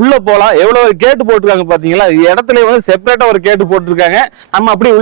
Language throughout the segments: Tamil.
உள்ள போலாம். எவ்வளவு ஒரு கேட்டு போட்டிருக்காங்க பாத்தீங்களா? இடத்துல வந்து செப்பரேட்டா ஒரு கேட்டு போட்டிருக்காங்க. நம்ம அப்படி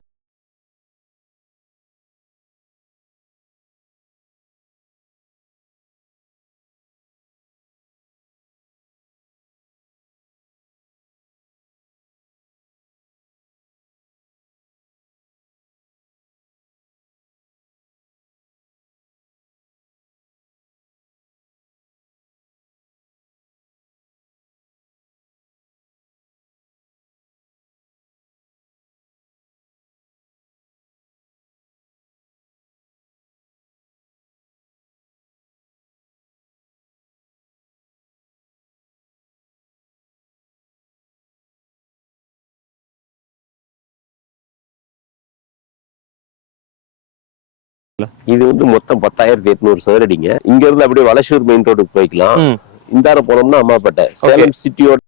இது வந்து மொத்தம் 10,800 சதுரடிங்க. இங்க இருந்து அப்படியே வலசூர் மெயின் ரோடுக்கு போய்க்கலாம். இந்தார போனோம்னா அம்மாப்பேட்டை, சேலம் சிட்டியோட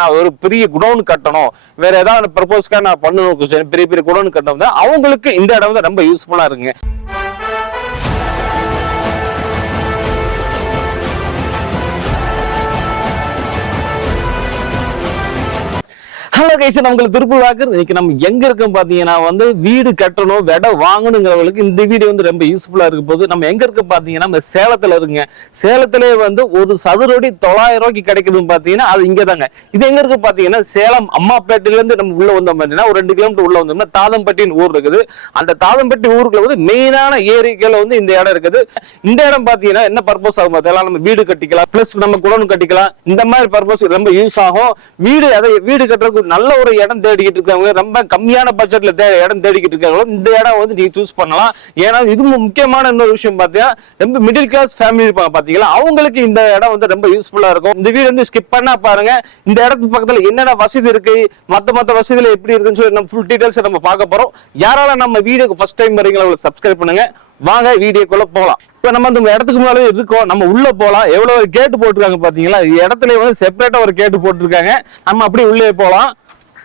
நான் ஒரு பெரிய குடோன் கட்டணும், வேற ஏதாவது ப்ரப்போஸ்க்கா நான் பண்ணணும், பெரிய பெரிய குடோன் கட்டணும், அவங்களுக்கு இந்த இடம் வந்து ரொம்ப யூஸ்ஃபுல்லா இருக்குங்க. ஹலோ கைஸ், உங்களுக்கு திருப்பூர் வாக்கர். இன்னைக்கு நம்ம எங்க இருக்கோம் பாத்தீங்கன்னா வந்து வீடு கட்டணும், இடம் வாங்கணுங்கிறவங்களுக்கு இந்த வீடியோ வந்து ரொம்ப யூஸ்ஃபுல்லா இருக்க போது. நம்ம எங்க இருக்க பாத்தீங்கன்னா நம்ம சேலத்துல இருக்குங்க. சேலத்திலே வந்து ஒரு சதுரடி 900 ரூபாய்க்கு கிடைக்குதுன்னு பாத்தீங்கன்னா அது இங்க தாங்க. இது எங்க இருக்கு பாத்தீங்கன்னா சேலம் அம்மாப்பேட்டையில இருந்து நம்ம உள்ள வந்தோம் பாத்தீங்கன்னா ஒரு 2 கிலோமீட்டர் உள்ள வந்தோம்னா தாதம்பட்டின்னு ஊர் இருக்குது. அந்த தாதம்பட்டி ஊருக்குள்ள வந்து மெயினான ஏரியால வந்து இந்த இடம் இருக்குது. இந்த இடம் பாத்தீங்கன்னா என்ன பர்பஸ் ஆகும் பார்த்தீங்கன்னா நம்ம வீடு கட்டிக்கலாம், பிளஸ் நம்ம குடோன் கட்டிக்கலாம். இந்த மாதிரி பர்பஸ் ரொம்ப யூஸ் ஆகும். வீடு கட்டுறதுக்கு நல்ல ஒரு இடம் தேடிக்கிட்டு இருக்காங்க, ரொம்ப கம்மியான பட்ஜெட்ல இடம் தேடிக்கிட்டு இருக்காங்க, இந்த இடம் வந்து நீங்க சூஸ் பண்ணலாம். ஏன்னா இது முக்கியமான இன்னொரு விஷயம் பாத்தீங்கன்னா ரொம்ப மிடில் கிளாஸ் ஃபேமிலி இருப்பாங்க பாத்தீங்களா, அவங்களுக்கு இந்த இடம் வந்து ரொம்ப யூஸ்ஃபுல்லா இருக்கும். இந்த வீடு வந்து ஸ்கிப் பண்ணா பாருங்க. இந்த இடத்துக்கு பக்கத்துல என்னென்ன வசதி இருக்கு, மத்த வசதியில எப்படி இருக்குன்னு சொல்லி நம்ம ஃபுல் டீடைல்ஸ் நம்ம பார்க்க போறோம். யாரால நம்ம வீடியோக்கு ஃபர்ஸ்ட் டைம் வரீங்களா அவங்களுக்கு சப்ஸ்கிரைப் பண்ணுங்க. வாங்க வீடியோக்குள்ள போகலாம். இப்ப நம்ம இந்த இடத்துக்கு முன்னாலே இருக்கோம், நம்ம உள்ள போலாம். எவ்வளவு ஒரு கேட்டு போட்டிருக்காங்க பாத்தீங்களா? இடத்துல வந்து செப்பரேட்டா ஒரு கேட்டு போட்டிருக்காங்க. நம்ம அப்படியே உள்ளே போலாம்,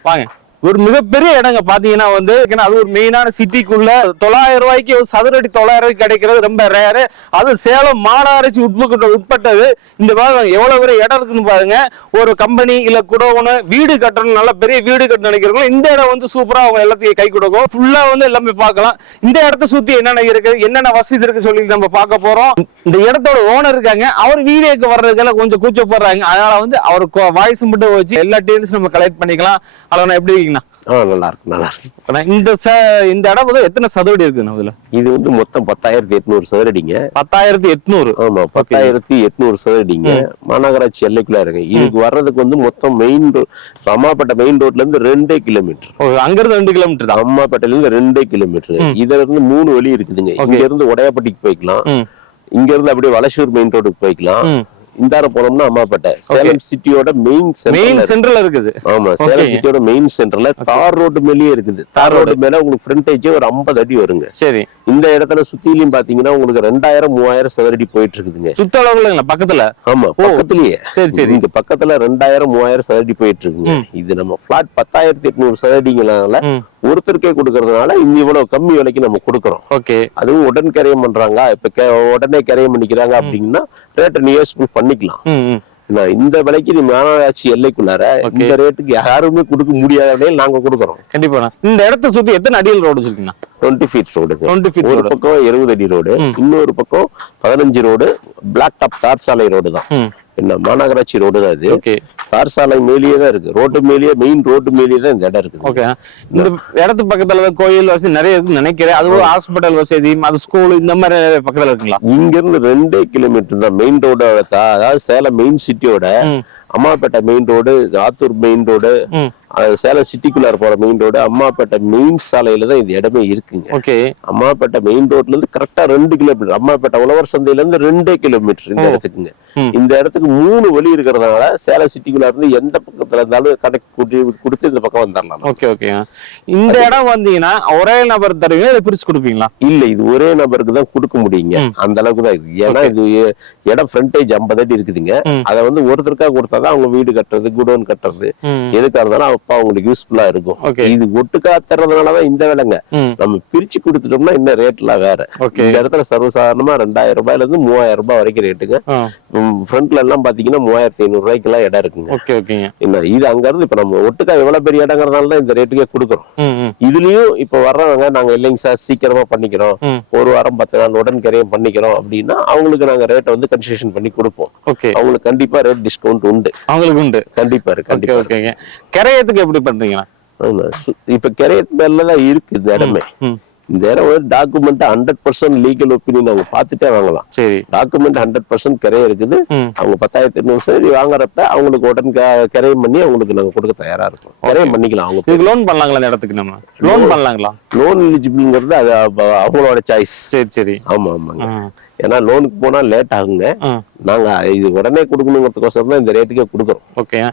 வாங்க. ஒரு மிகப்பெரிய இடங்க பாத்தீங்கன்னா வந்து அது ஒரு மெயினான சிட்டிக்குள்ள 900 ரூபாய்க்கு சதுரடி 900 ரூபாய்க்கு கிடைக்கிறது ரொம்ப ரேரு. அது சேலம் மாநகராட்சி உட்பட்டது. இந்த பாருங்க எவ்வளவு பெரிய இடம் இருக்குன்னு பாருங்க. ஒரு கம்பெனி இல்ல குடோன்னு வீடு கட்டணும், நல்ல பெரிய வீடு கட்டணும் நினைக்கிறவங்க இந்த இடம் வந்து சூப்பரா அவங்க எல்லாத்தையும் கை கொடுக்கும். ஃபுல்லா வந்து எல்லாமே பார்க்கலாம். இந்த இடத்த சுத்தி என்னென்ன இருக்கு, என்னென்ன வசதி இருக்கு சொல்லி நம்ம பார்க்க போறோம். இந்த இடத்தோட ஓனர் இருக்காங்க, அவர் வீடியோக்கு வர்றதுக்கெல்லாம் கொஞ்சம் கூச்சப்படுறாங்க. அதனால வந்து அவருக்கு வாய்ஸ் மட்டும் வச்சு எல்லா டீடைல்ஸ் நம்ம கலெக்ட் பண்ணிக்கலாம். அதனால எப்படி நல்லா இருக்கு. இந்த இடம் வந்து எத்தனை சதுரடி இருக்கு? இது வந்து மொத்தம் 10,800 சதுரடிங்க. 10,800? ஆமா, 10,800 சதுரடிங்க. மாநகராட்சி எல்லைக்குள்ள இருக்கு. இதுக்கு வர்றதுக்கு வந்து மொத்தம் மெயின் அம்மாப்பேட்டை மெயின் ரோட்ல இருந்து 2 கிலோமீட்டர். அங்க இருந்து 2 கிலோமீட்டர் தான். அம்மாப்பேட்டையில இருந்து 2 கிலோமீட்டர். இதுல இருந்து 3 வழி இருக்குதுங்க. இங்க இருந்து உடையாப்பட்டிக்கு போய்க்கலாம், இங்க இருந்து அப்படியே வலசூர் மெயின் ரோடுக்கு போய்க்கலாம். இந்தார போனோம்னா அம்மாப்பேட்டை, சேலம் சிட்டியோட மெயின் சென்டர்ல இருக்குது. ஆமா, சேலம் சிட்டியோட மெயின் சென்டர்ல தார் ரோடு மேலேயே இருக்குது. தார் ரோடு மேல உங்களுக்கு ஃப்ரண்டேஜ் ஒரு 50 அடி வருங்க. சரி. இந்த இடத்துல சுத்திலையும் பாத்தீங்கன்னா உங்களுக்கு 2000-3000 சதுரடி போயிட்டு இருக்குதுங்க. சுத்தளவுல பக்கத்துல? ஆமா, பக்கத்துலயே. சரி சரி. இங்க பக்கத்துல 2000-3000 சதுரடி போயிட்டு இருக்குங்க. இது நம்ம பிளாட் 10,800 சதுரடிங்கனால ஒருத்தருக்கே கொடுக்கறதுனால இந்த இவ்வளவு கம்மி விலைக்கு நம்ம கொடுக்கறோம். அதுவும் உடன் கரையம் பண்றாங்க, இப்ப உடனே கரையம் பண்ணிக்கிறாங்க அப்படின்னா ரேட் நியூஸ்ஃபுல் பண்ணிக்கலாம். இந்த விலைக்கு நீ மாநகராட்சி எல்லைக்குள்ளார இந்த ரேட்டுக்கு யாருமே கொடுக்க முடியாத நாங்க கொடுக்கறோம். கண்டிப்பா. இந்த இடத்தை சுத்தி எத்தனை அடியில் ரோடு வச்சிருக்கீங்க? 20 ஃபீட் ரோடு. ஒரு பக்கம் 70 அடி ரோடு, இன்னொரு பக்கம் 15 ரோடு. பிளாக் டாப் தார் சாலை ரோடு தான். என்ன மாநகராட்சி ரோடு தான் இது. தார் சாலை மேலேயே தான் இருக்கு. ரோட்டு மேலேயே, மெயின் ரோட்டு மேலேயே தான் இந்த இடம் இருக்கு. இந்த இடத்து பக்கத்துல கோயில் வசதி நிறைய இருக்குன்னு நினைக்கிறேன். அது ஹாஸ்பிட்டல் வசதி, அது ஸ்கூல், இந்த மாதிரி பக்கத்துல இருக்குங்களா? இங்க இருந்து 2 கிலோமீட்டர் தான் மெயின் ரோட. அதாவது சேலம் மெயின் சிட்டியோட Ammapettai main road, Attur main road, Salem சிட்டிக்குள்ளார போற மெயின் ரோடு, அம்மாப்பேட்டை மெயின் சாலையில தான் இந்த இடமே இருக்குங்க. அம்மாப்பேட்டை மெயின் ரோட்ல இருந்து கரெக்டா 2 கிலோமீட்டர். அம்மாப்பேட்டை உழவர் சந்தையில இருந்து 2 கிலோமீட்டர் இந்த இடத்துக்குங்க. இந்த இடத்துக்கு 3 வழி இருக்கிறதுனால சேலம் சிட்டிக்குள்ள இருந்து எந்த பக்கத்துல இருந்தாலும் கனெக்ட் கொடுத்து இந்த பக்கம் வந்துடலாம். இந்த இடம் வந்தீங்கன்னா ஒரே நபர் தருவீங்க, இதை பிரிச்சு கொடுப்பீங்களா? இல்ல, இது ஒரே நபருக்கு தான் கொடுக்க முடியுங்க. அந்த அளவுக்கு தான் இருக்கு. ஏன்னா இது இடம் ஃப்ரண்டேஜ் 50 அடி இருக்குதுங்க. அதை வந்து ஒருத்தருக்கா கொடுத்தா தான் அவங்க வீடு கட்டுறது, குடோன் கட்டுறது, எதுக்கா இருந்தாலும் அப்ப அவங்களுக்கு யூஸ்ஃபுல்லா இருக்கும். இது ஒட்டுக்கா தர்றதுனாலதான் இந்த விலைங்க. நம்ம பிரிச்சு கொடுத்துட்டோம்னா இன்னும் ரேட்லாம் வேற. இந்த இடத்துல சர்வசாதாரணமா 2000 ரூபாயில இருந்து 3000 ரூபாய் வரைக்கும் ரேட்டுங்க. ஃப்ரண்ட்ல எல்லாம் பாத்தீங்கன்னா 3500 ரூபாய்க்கு எல்லாம் இடம் இருக்குங்க. என்ன இது அங்க இருந்து இப்ப நம்ம ஒட்டுக்கா எவ்வளவு பெரிய இடங்கிறதுனால தான் இந்த ரேட்டுக்கே கொடுக்குறோம். இதுலயும் இப்ப வர்றவங்க நாங்க இல்லைங்க சார் சீக்கிரமா பண்ணிக்கிறோம், ஒரு வாரம் 10 நாள் உடன் கரையும் பண்ணிக்கிறோம் அப்படின்னா அவங்களுக்கு நாங்க ரேட்டை வந்து கன்செஷன் பண்ணி கொடுப்போம். அவங்களுக்கு கண்டிப்பா ரேட் டிஸ்கவுண்ட் உண்டு. அவங்களுக்கு உண்டு, கண்டிப்பா இருக்கு. கண்டிப்பா. கரையத்துக்கு எப்படி பண்றீங்களா? இப்ப கரையத்து மேலதான் இருக்கு இந்த இடமே. இந்த இடம் வந்து டாக்குமெண்ட் 100% லீகல் ஒப்பீனியன் அவங்க பாத்துட்டே வாங்கலாம். சரி, டாக்குமெண்ட் 100% கரையை இருக்குது. அவங்க 10,800 சரி வாங்குறப்ப அவங்களுக்கு உடனே கரையம் பண்ணி அவங்களுக்கு நாங்க கொடுக்க தயாரா இருக்கோம். கரையம் பண்ணிக்கலாம். அவங்க லோன் பண்ணலாங்களா? இந்த இடத்துக்கு நம்ம லோன் பண்ணலாங்களா? லோன் எலிஜிபிள்ங்கிறது அது அவங்களோட சாய்ஸ். சரி சரி. ஆமா ஆமாங்க. ஏன்னா லோனுக்கு போனா லேட் ஆகுங்க. நாங்க இது உடனே கொடுக்கணுங்கிறதுக்கோசரம் தான் இந்த ரேட்டுக்கே கொடுக்குறோம். ஓகே.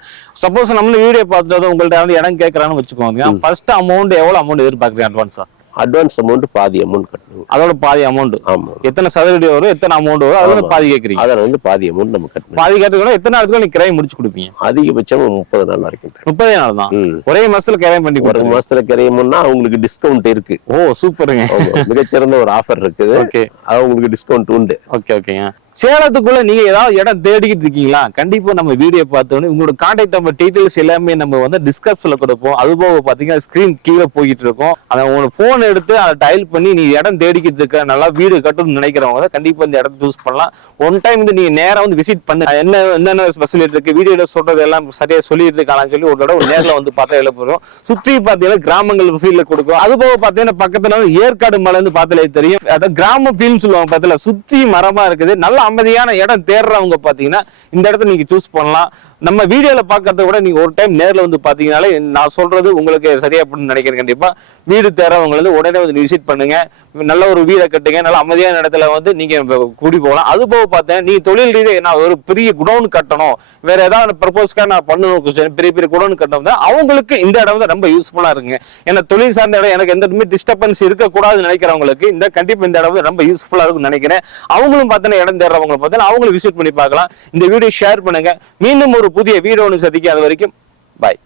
சப்போஸ் நம்ம வீடியோ பார்த்ததும் உங்கள்ட்ட வந்து இடம் கேட்கறான்னு வச்சுக்கோங்க. ஃபர்ஸ்ட் அமௌண்ட் எவ்வளவு அமௌண்ட் எதிர்பார்க்குறீங்க? அட்வான்ஸா? அட்வான்ஸ் அமௌண்ட் பாதி அமௌண்ட் கட்டணும். அதோட பாதி அமௌண்ட். ஆமா. எத்தனை சதவீதம் வரும், எத்தனை அமௌண்ட் வரும், அதோட பாதி கேட்கறீங்க. அதுல வந்து பாதி அமௌண்ட் நம்ம கட்டணும். பாதி கேட்டுக்கணும். எத்தனை நாளுக்கு நீங்க கிராயம் முடிச்சு கொடுப்பீங்க? அதிகபட்சம் 30 நாள் வரைக்கும். 30 நாள் தான். ஒரே மாசத்துல கிராயம் பண்ணி ஒரு மாசத்துல கிராயம்னா அவங்களுக்கு டிஸ்கவுண்ட் இருக்கு. ஓ சூப்பருங்க. மிகச்சிறந்த ஒரு ஆஃபர் இருக்குது. ஓகே, அவங்களுக்கு டிஸ்கவுண்ட் உண்டு. ஓகே ஓகேங்க. சேலத்துக்குள்ள நீங்க ஏதாவது இடம் தேடிக்கிட்டு இருக்கீங்களா? கண்டிப்பா நம்ம வீடியோ பார்த்தோன்னே உங்களோட கான்டாக்ட் நம்பர் டீடைல்ஸ் எல்லாமே நம்ம வந்து டிஸ்கிரிப்ஷன்ல கொடுப்போம். அது போக பாத்தீங்கன்னா ஸ்கிரீன் கீழே போயிட்டு இருக்கும். அதை உங்க போன் எடுத்து அதை டயல் பண்ணி நீ இடம் தேடிக்கிட்டு இருக்க, நல்லா வீடு கட்டணும்னு நினைக்கிறவங்க கண்டிப்பா இந்த இடத்த சூஸ் பண்ணலாம். ஒன் டைம் வந்து நீங்க நேரம் வந்து விசிட் பண்ணு, என்னென்ன ஸ்பெஷலிட்டி இருக்கு, வீடியோல சொல்றது எல்லாம் சரியா சொல்லிட்டு இருக்கான்னு சொல்லி ஒரு தடவை நேரில் வந்து பார்த்தா எழுப்புறோம். சுற்றி பாத்தீங்கன்னா கிராமங்கள் ஃபீல்ல கொடுக்கும். அது போக பாத்தீங்கன்னா பக்கத்துல வந்து ஏற்காடு மலை வந்து பார்த்தாலே தெரியும். அதாவது கிராம ஃபீல்னு சொல்லுவாங்க. பார்த்தல சுற்றி மரமா இருக்குது. நல்ல அமைதியான இடம் தேடுறவங்க பாத்தீங்கன்னா இந்த இடத்த நீங்க சூஸ் பண்ணலாம். நம்ம வீடியோல பாக்கிறத விட நீங்க ஒரு டைம் நேர்ல வந்து பாத்தீங்கன்னாலே நான் சொல்றது உங்களுக்கு சரியா அப்படின்னு நினைக்கிறேன். கண்டிப்பா வீடு தேடுறவங்க வந்து உடனே வந்து விசிட் பண்ணுங்க. நல்ல ஒரு வீடை கட்டுங்க. நல்ல அமைதியான இடத்துல வந்து நீங்க கூடி போகலாம். அது போக பார்த்தேன் நீ தொழில் ரீதியாக நான் ஒரு பெரிய குடோன் கட்டணும், வேற ஏதாவது ப்ரப்போஸ்க்காக நான் பண்ணணும், பெரிய பெரிய குடோன் கட்டணும், அவங்களுக்கு இந்த இடம் வந்து ரொம்ப யூஸ்ஃபுல்லா இருக்குங்க. ஏன்னா தொழில் சார்ந்த இடம் எனக்கு எந்த டிஸ்டர்பன்ஸ் இருக்கக்கூடாதுன்னு நினைக்கிறவங்களுக்கு இந்த கண்டிப்பா இந்த இடம் வந்து ரொம்ப யூஸ்ஃபுல்லா இருக்கும்னு நினைக்கிறேன். அவங்களும் பார்த்தீங்கன்னா இடம் தேடுறவங்க பார்த்தீங்கன்னா அவங்களும் விசிட் பண்ணி பார்க்கலாம். இந்த வீடியோ ஷேர் பண்ணுங்க. மீண்டும் ஒரு புதிய வீடியோ ஒன்று சந்திக்க. அது வரைக்கும் பாய்.